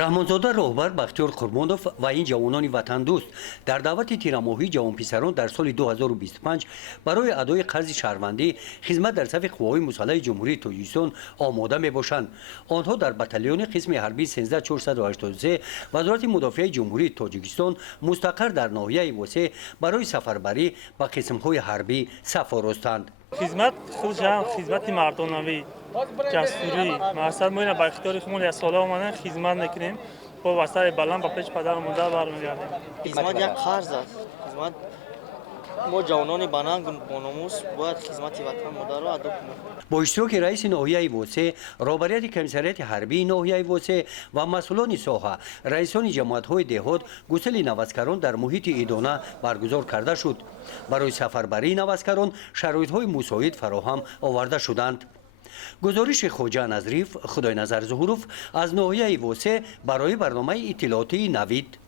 раҳмонзода роҳбар бахтиёр қурбонов ва ин ҷавонони ватандӯст дар давати тирамоҳии ҷавонписарон дар соли 2025 барои адои қарзи шаҳрвандӣ хизмат дар сафи қувваҳои мусаллаҳи ҷумҳурии тоҷикистон омода мебошанд. онҳо дар батальони қисми ҳарбии 13483 вазорати мудофиаи ҷумҳурии тоҷикистон мустақар дар ноҳияи восеъ барои сафарбарӣ ба қисмҳои ҳарбӣ саф оростанд. خدمت خودشان خدمت مردانوی جسوری مقصد ما اینه با اختیار خودمون از سالا اومدن خدمت میکنیم با واسطه بلند با پیش پدر و مادر برمیگردیم. خدمت یک قرض است. خدمت ما جوانان باننگ با ناموس باید خدمت وطن مادر را ادا کنیم. با اشتراک رئیس ناحیه واسع، رهبریت کمیسریت حربی ناحیه واسع و مسئولان ساحه، رئیسان جماعت‌های دهات گسیل نوسکران در محیط ایدانه برگزار کرده شد. برای سفربری نوسکران شرایط‌های مساعد فراهم آورده شدند. گزارش خوجا نظریف، خدای نظر ظهورов از ناحیه واسع برای برنامه اطلاعاتی نوید.